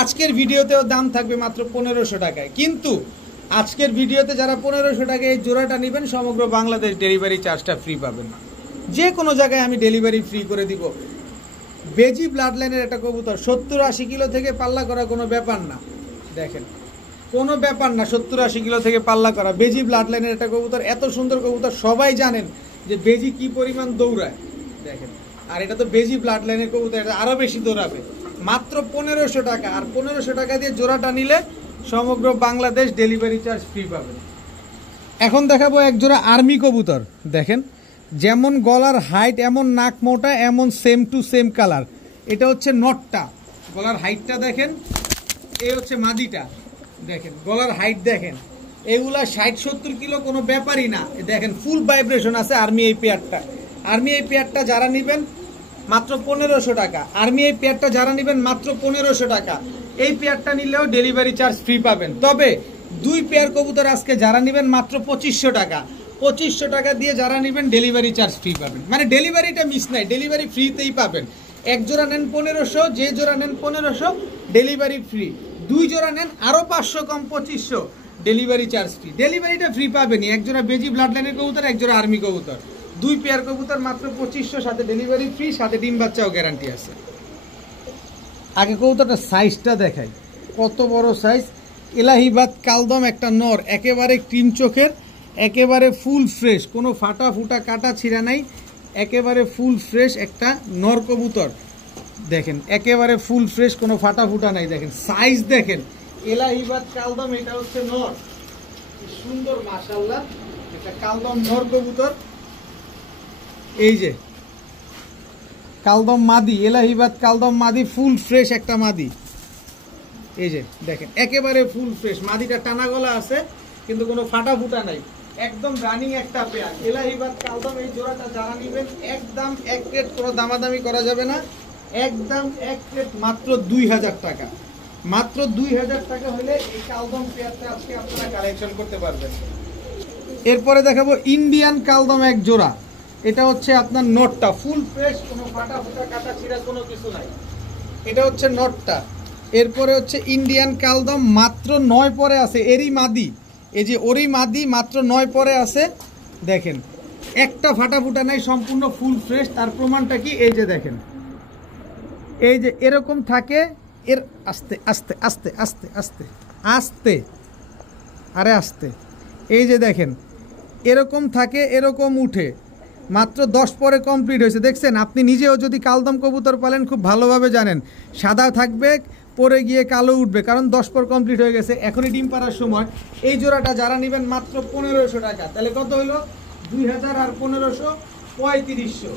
আজকের ভিডিওতেও দাম থাকবে মাত্র 1500 টাকায়। কিন্তু আজকের ভিডিওতে যারা 1500 টাকায় এই জোড়াটা নেবেন, সমগ্র বাংলাদেশ ডেলিভারি চার্জটা ফ্রি পাবেন। যে কোনো জায়গায় আমি ডেলিভারি ফ্রি করে দিব। বেজি ব্লাড লাইনের একটা কবুতর, 70-80 কিলো থেকে পাল্লা করা কোনো ব্যাপার না। দেখেন কোনো ব্যাপার না, 70-80 কিলো থেকে পাল্লা করা বেজি ব্লাড লাইনের একটা কবুতর। এত সুন্দর কবুতর, সবাই জানেন যে বেজি কি পরিমাণ দৌড়ায়। দেখেন, আর এটা তো বেজি ব্লাড লাইনের কবুতর, এটা আরো বেশি দৌড়াবে। মাত্র 1500 টাকা। আর 1500 টাকা দিয়ে জোড়াটা নিলে সমগ্র বাংলাদেশ ডেলিভারি চার্জ ফ্রি পাবেন। এখন দেখাবো এক জোড়া আর্মি কবুতর। দেখেন যেমন গলার হাইট, এমন নাক মোটা, এমন সেম টু সেম কালার। এটা হচ্ছে নটটা, গলার হাইটটা দেখেন। এই হচ্ছে মাদিটা, দেখেন গলার হাইট দেখেন। এগুলা 60-70 কিলো কোনো ব্যাপারই না। দেখেন ফুল ভাইব্রেশন আছে আর্মি এই পেয়ারটা। আর্মি এই পেয়ারটা যারা নেবেন মাত্র 1500 টাকা। আর্মি এই পেয়ারটা যারা নেবেন মাত্র 1500 টাকা। এই পেয়ারটা নিলেও ডেলিভারি চার্জ ফ্রি পাবেন। তবে 2 পেয়ার কবুতর আজকে যারা নেবেন মাত্র 2500 টাকা। 2500 টাকা দিয়ে যারা নেবেন ডেলিভারি চার্জ ফ্রি পাবেন, মানে ডেলিভারিটা মিস নাই, ডেলিভারি ফ্রিতেই পাবেন। এক জোড়া নেন 1500, যে জোড়া নেন 1500 ডেলিভারি ফ্রি, 2 জোড়া নেন আরো 500 কম 2500 ডেলিভারি চার্জ ফ্রি। ডেলিভারিটা ফ্রি পাবেনই। এক জোড়া বেজি ব্লাড লাইনের কবুতর, এক জোড়া আর্মি কবুতর, 2 পেয়ার কবুতর মাত্র 2500, সাথে ডেলিভারি ফ্রি, সাথে ডিম বাচ্চাও গ্যারান্টি আছে। আগে কবুতরটা সাইজটা দেখাই, কত বড় সাইজ। এলাহিবাদ কালদম একটা নর, একেবারে ক্রিম চোখের, একেবারে ফুল ফ্রেশ, কোনো ফাটা ফুটা কাটা ছিঁড়া নাই, একেবারে ফুল ফ্রেশ একটা নর কবুতর। দেখেন একেবারে ফুল ফ্রেশ, কোনো ফাটা ফুটা নাই। দেখেন সাইজ দেখেন, এলাহিবাদ কালদম, এটা হচ্ছে নর, সুন্দর মাশাআল্লাহ এটা কালদম নর কবুতর। এই যে কালদম মাদি, এলাহিবাদ কালদম মাদি, ফুল ফ্রেশ একটা মাদি। এই যে দেখেন একেবারে ফুল ফ্রেশ, মাদিটা টানা গলা আছে কিন্তু কোনো ফাটা ফুটা নাই, একদম রানিং একটা পেয়ার। এলাহিবাদ কালদম এই জোড়াটা যারা নেবেন একদম এক রেট, কোনো দামাদামি করা যাবে না, একদম এক রেট মাত্র 2000 টাকা। মাত্র 2000 টাকা হলে এই কালদম পেয়ারটা আজকে আপনারা কালেকশন করতে পারবেন। এরপরে দেখাবো ইন্ডিয়ান কালদম এক জোড়া, এটা হচ্ছে আপনার নটটা ফুল ফ্রেশ, কোনো ফাটা ফুটা কাটা ছিঁড়া কোনো কিছু নাই, এটা হচ্ছে নটটা। এরপরে হচ্ছে ইন্ডিয়ান কালদম, মাত্র 9 পরে আছে, এরই মাদি, এই যে ওরই মাদি মাত্র 9 পরে আছে। দেখেন একটা ফাটা ফুটা নাই, সম্পূর্ণ ফুল ফ্রেশ। তার প্রমাণটা কি, এই যে দেখেন, এই যে এরকম থাকে, এর আস্তে আস্তে আস্তে আস্তে আস্তে আস্তে, আরে আস্তে, এই যে দেখেন এরকম থাকে, এরকম উঠে, মাত্র 10 পরে কমপ্লিট হয়েছে। দেখছেন, আপনি নিজেও যদি কালদম কবুতর পালেন খুব ভালোভাবে জানেন, সাদা থাকবে, পরে গিয়ে কালো উঠবে, কারণ 10 পর কমপ্লিট হয়ে গেছে, এখনই ডিম পাড়ার সময়। এই জোড়াটা যারা নেবেন মাত্র 1500 টাকা, তাহলে কত হইলো 2000 আর 1500 3500।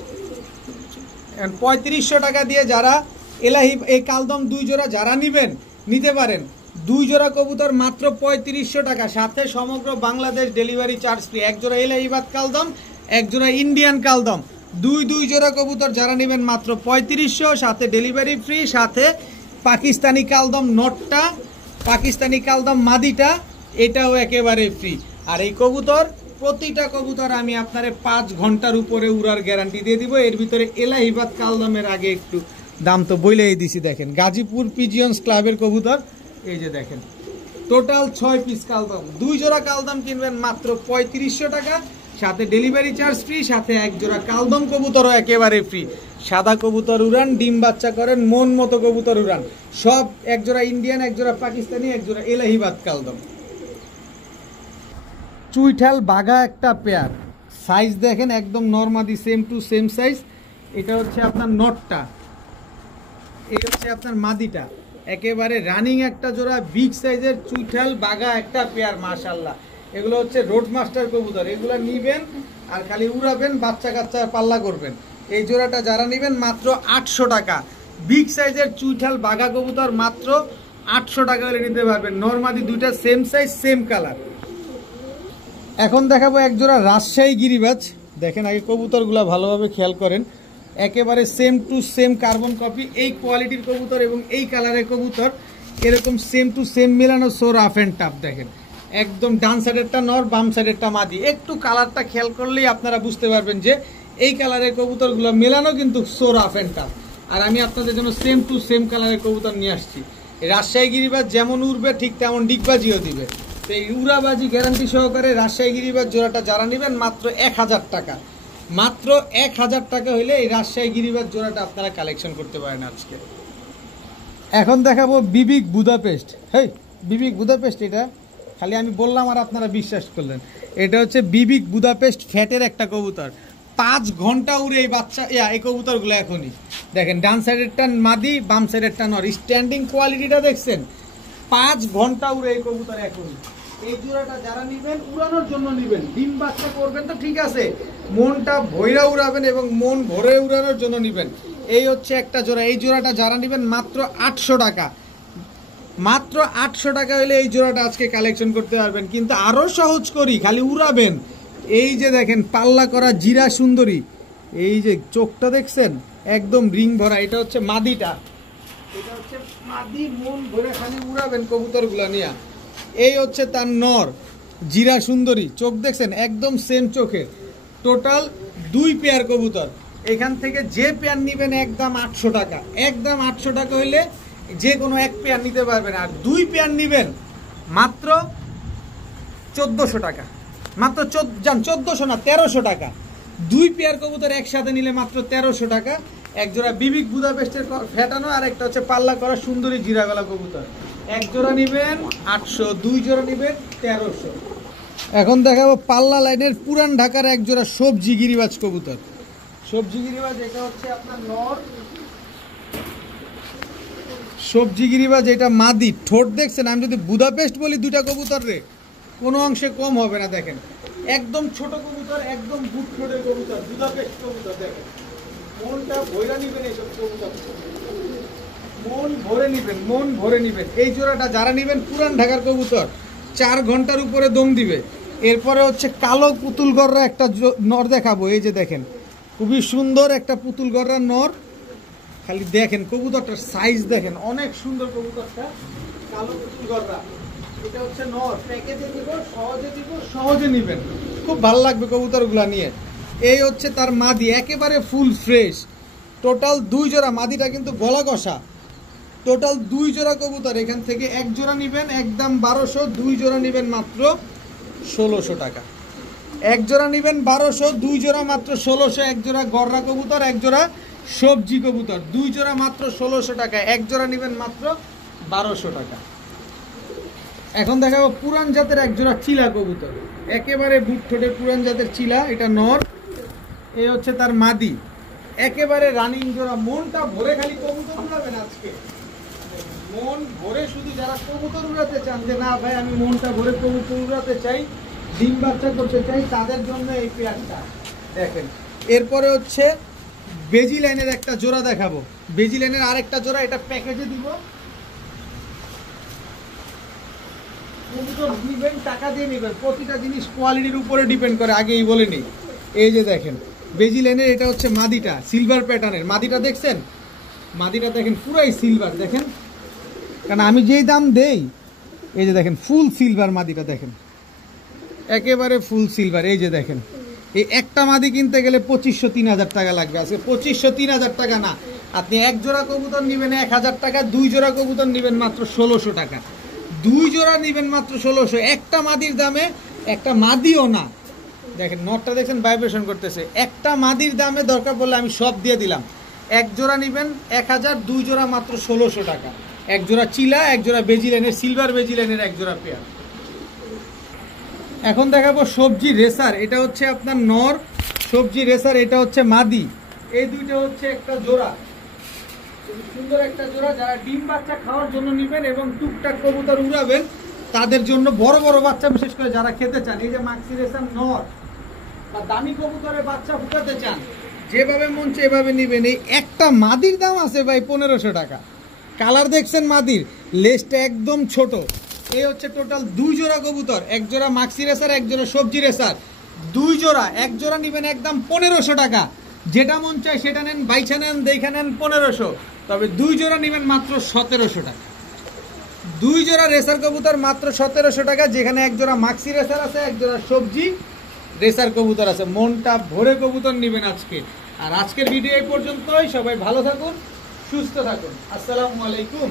3500 টাকা দিয়ে যারা এই কালদম 2 জোড়া যারা নেবেন নিতে পারেন। 2 জোড়া কবুতর মাত্র 3500 টাকা, সাথে সমগ্র বাংলাদেশ ডেলিভারি চার্জ ফ্রি। এক জোড়া এলাহিবাদ কালদম, এক জোড়া ইন্ডিয়ান কালদম, 2 জোড়া কবুতর যারা নেবেন মাত্র 3500, সাথে ডেলিভারি ফ্রি, সাথে পাকিস্তানি কালদম নটটা, পাকিস্তানি কালদম মাদিটা, এটাও একেবারে ফ্রি। আর এই কবুতর প্রতিটা কবুতর আমি আপনারে 5 ঘন্টার উপরে উড়ার গ্যারান্টি দিয়ে দিব। এর ভিতরে এলাহিবাদ কালদমের আগে একটু দাম তো বইলেই দিছি। দেখেন গাজীপুর পিজিয়ন্স ক্লাবের কবুতর, এই যে দেখেন টোটাল 6 পিস কালদম, 2 জোড়া কালদম কিনবেন মাত্র 3500 টাকা, সাথে ডেলিভারি চার্জ ফ্রি, সাথে এক জোড়া কালদম কবুতরও একেবারে ফ্রি। সাদা কবুতর উড়ান, ডিম বাচ্চা করেন, মন মতো কবুতর উড়ান, সব এক জোড়া ইন্ডিয়ান, এক জোড়া পাকিস্তানি, এক জোড়া এলাহিবাদ কালদম। চুইঠাল বাঘা একটা পেয়ার, সাইজ দেখেন একদম নরমাদি, সেম টু সেম সাইজ। এটা হচ্ছে আপনার নটটা, এই হচ্ছে আপনার মাদিটা, একেবারে রানিং একটা জোড়া বিগ সাইজের চুইঠাল বাঘা একটা পেয়ার মাশাআল্লাহ। এগুলো হচ্ছে রোড মাস্টার কবুতর, এগুলো নিবেন আর খালি উড়াবেন, বাচ্চা কাচ্চা পাল্লা করবেন। এই জোড়াটা যারা নেবেন মাত্র 800 টাকা, বিগ সাইজের চুইঠাল বাঘা কবুতর মাত্র 800 টাকা হলে নিতে পারবেন। নরমাদি দুইটা সেম সাইজ সেম কালার। এখন দেখাবো এক জোড়া রাজশাহী গিরিবাজ। দেখেন আগে কবুতরগুলো ভালোভাবে খেয়াল করেন, একেবারে same to same carbon copy. এই কোয়ালিটির কবুতর এবং এই কালারের কবুতর এরকম সেম টু সেম মেলানো, সো রাফ অ্যান্ড টাফ। দেখেন একদম ডান সাইডেরটা নর, বাম সাইডেরটা মাদি, একটু কালারটা খেয়াল করলেই আপনারা বুঝতে পারবেন যে এই কালারের কবুতরগুলো মেলানো কিন্তু সো রাফ অ্যান্ড টাফ। আর আমি আপনাদের জন্য সেম টু সেম কালারের কবুতর নিয়ে আসছি। রাজশাহী গিরিবাজ যেমন উড়বে ঠিক তেমন ডিগবাজিও দিবে। তো এই উড়াবাজি গ্যারান্টি সহকারে রাজশাহী গিরিবাজ জোড়াটা যারা নেবেন মাত্র 1000 টাকা, মাত্র 1000 টাকা হইলে এই রাজশাহী গিরিবাজ জোড়াটা আপনারা কালেকশন করতে পারেন আজকে। এখন দেখাবো বিবিক বুদাপেস্ট। হেই বিবিক বুদাপেস্ট, এটা খালি আমি বললাম আর আপনারা বিশ্বাস করলেন। এটা হচ্ছে বিবিক বুদাপেস্ট ফ্যাটের একটা কবুতর, 5 ঘন্টা উড়ে এই বাচ্চা এই কবুতরগুলো এখনই। দেখেন ডান সাইডেরটা মাদি, বাম সাইডেরটা নর, স্ট্যান্ডিং কোয়ালিটিটা দেখছেন, 5 ঘন্টা উড়ে এই কবুতর এখনই। এই জোড়াটা যারা নেবেন উড়ানোর জন্য নেবেন, ডিম বাচ্চা করবেন তো ঠিক আছে, মনটা ভৈরা উড়াবেন এবং মন ভরে উড়ানোর জন্য নেবেন। এই হচ্ছে একটা জোড়া। এই জোড়াটা যারা নেবেন মাত্র 800 টাকা, মাত্র 800 টাকা হলে এই জোড়াটা আজকে কালেকশন করতে পারবেন। কিন্তু আরো সহজ করি, খালি উড়াবেন। এই যে দেখেন পাল্লা করা জিরা সুন্দরী, এই যে চোখটা দেখছেন একদম রিং ভরা, এটা হচ্ছে মাদিটা, এটা হচ্ছে মাদি, মন ভরে খালি উড়াবেন কবুতরগুলো নিয়ে। এই হচ্ছে তার নর, জিরা সুন্দরী, চোখ দেখছেন একদম সেম চোখের। টোটাল 2 পেয়ার কবুতর। এখান থেকে যে পেয়ার নেবেন একদম 800 টাকা, একদম 800 টাকা হইলে যে কোনো এক পেয়ার নিতে পারবেন। আর 2 পেয়ার নেবেন মাত্র 1400 টাকা, মাত্র 1400 না 1300 টাকা। 2 পেয়ার কবুতর একসাথে নিলে মাত্র 1300 টাকা। এক জোড়া বিবিক বুদাপেস্টের ফেটানো আর একটা হচ্ছে পাল্লা করা সুন্দরী জিরাগলা কবুতর। এক জোড়া নেবেন 800, 2 জোড়া নেবেন 1300। এখন দেখাবো পাল্লা লাইনের পুরান ঢাকার এক জোড়া সবজি গিরিবাজ কবুতর। সবজি গিরিবাজ এটা হচ্ছে আপনার নর, সবজি গিরিবাজ এটা মাদি। ঠোঁট দেখছেন, আমি যদি বুদাপেস্ট বলি 2টা কবুতর রে কোনো অংশে কম হবে না। দেখেন একদম ছোট কবুতর, একদম বুট ঠোঁটের কবুতর, বুদাপেস্ট কবুতর। দেখেন মনটা ভরে নিবেন, এইসব কবুতর মন ভরে নিবেন, মন ভরে নিবেন। এই জোড়াটা যারা নিবেন পুরান ঢাকার কবুতর, 4 ঘন্টার উপরে দম দিবে। এরপরে হচ্ছে কালো পুতুল গররা একটা নর দেখাবো। এই যে দেখেন খুবই সুন্দর একটা পুতুল গররা নর। খালি দেখেন কবুতরটার সাইজ দেখেন, অনেক সুন্দর কবুতরটা। কালো পুতুল গররা এটা হচ্ছে নর। প্যাকেজে দিব, সহজে দিব, সহজে নিবেন, খুব ভালো লাগবে কবুতরগুলা নিয়ে। এই হচ্ছে তার মাদি, একেবারে ফুল ফ্রেশ। টোটাল 2 জোড়া, মাদিটা কিন্তু গলা কষা। টোটাল 2 জোড়া কবুতর। এখান থেকে এক জোড়া নেবেন একদম 1200, 2 জোড়া নেবেন মাত্র 1600 টাকা। এক জোড়া নেবেন 1200, 2 জোড়া মাত্র 1600। এক জোড়া গররা কবুতর, এক জোড়া সবজি কবুতর, 2 জোড়া মাত্র 1600 টাকা। এক জোড়া নেবেন মাত্র 1200 টাকা। এখন দেখাবো পুরান জাতের এক জোড়া চিলা কবুতর, একেবারে বুট ঠোঁটের পুরান জাতের চিলা। এটা নর, এই হচ্ছে তার মাদি। একেবারে রানিং জোড়া। মনটা ভরে খালি কবুতর উড়াবেন আজকে, মন ভরে। শুধু যারা কবুতর উড়াতে চান যে না ভাই আমি মনটা ভরে কবুতর উড়াতে চাই, ডিম বাচ্চা করতে চাই, তাদের জন্য এই পেয়ারটা দেখেন। এরপরে হচ্ছে বেজি লাইনের একটা জোড়া দেখাবো। বেজি লাইনের আরেকটা জোড়া, এটা প্যাকেজে দিব। কবুতর নিবেন টাকা দিয়ে নেবেন, প্রতিটা জিনিস কোয়ালিটির উপরে ডিপেন্ড করে, আগেই বলে নিই। এই যে দেখেন বেজি লাইনের এটা হচ্ছে মাদিটা, সিলভার প্যাটার্নের মাদিটা। দেখছেন মাদিটা দেখেন পুরাই সিলভার। দেখেন কারণ আমি যেই দাম দেই, এই যে দেখেন ফুল সিলভার মাদিটা, দেখেন একেবারে ফুল সিলভার। এই যে দেখেন এই একটা মাদি কিনতে গেলে 2500-3000 টাকা লাগবে। আজকে 2500-3000 টাকা না, আপনি এক জোড়া কবুতর নেবেন 1000 টাকা, 2 জোড়া কবুতর নেবেন মাত্র 1600 টাকা। 2 জোড়া নেবেন মাত্র 1600। একটা মাদির দামে, একটা মাদিও না, দেখেন নটটা দেখছেন ভাইব্রেশন করতেছে। একটা মাদির দামে দরকার পড়লে আমি সব দিয়ে দিলাম। এক জোড়া নেবেন 1000, 2 জোড়া মাত্র 1600 টাকা। এক জোড়া চিলা, এক জোড়া বেজি লাইনের, সিলভার বেজি লাইনের এক জোড়া পেয়ার। এখন দেখাবো সবজি রেসার। এটা হচ্ছে আপনার নর, সবজি রেসার এটা হচ্ছে মাদি। এই দুইটা হচ্ছে একটা জোড়া, সুন্দর একটা জোড়া। যারা ডিম বাচ্চা খাওয়ার জন্য নেবেন এবং টুকটাক কবুতর উড়াবেন তাদের জন্য, বড় বড় বাচ্চা বিশেষ করে যারা খেতে চান, এই যে মাক্সি রেসার নর বা দামি কবুতরের বাচ্চা ফুটাতে চান, যেভাবে মন চায় এভাবে নেবেন। এই একটা মাদির দাম আছে ভাই 1500 টাকা। কালার দেখছেন মাদির, লেজটা একদম ছোট। এই হচ্ছে টোটাল 2 জোড়া কবুতর, এক জোড়া মাক্সি রেসার, এক জোড়া সবজি রেসার। 2 জোড়া, এক জোড়া নেবেন একদম 1500 টাকা। যেটা মন চায় সেটা নেন, বাইছা নেন, দেখে নেন 1500। তবে 2 জোড়া নেবেন মাত্র 1700 টাকা। 2 জোড়া রেসার কবুতর মাত্র 1700 টাকা, যেখানে এক জোড়া মাক্সি রেসার আছে, এক জোড়া সবজি রেসার কবুতর আছে। মনটা ভরে কবুতর নেবেন আজকে। আর আজকের ভিডিও এই পর্যন্তই। সবাই ভালো থাকুন, সুস্থ থাকুন। আসসালামু আলাইকুম।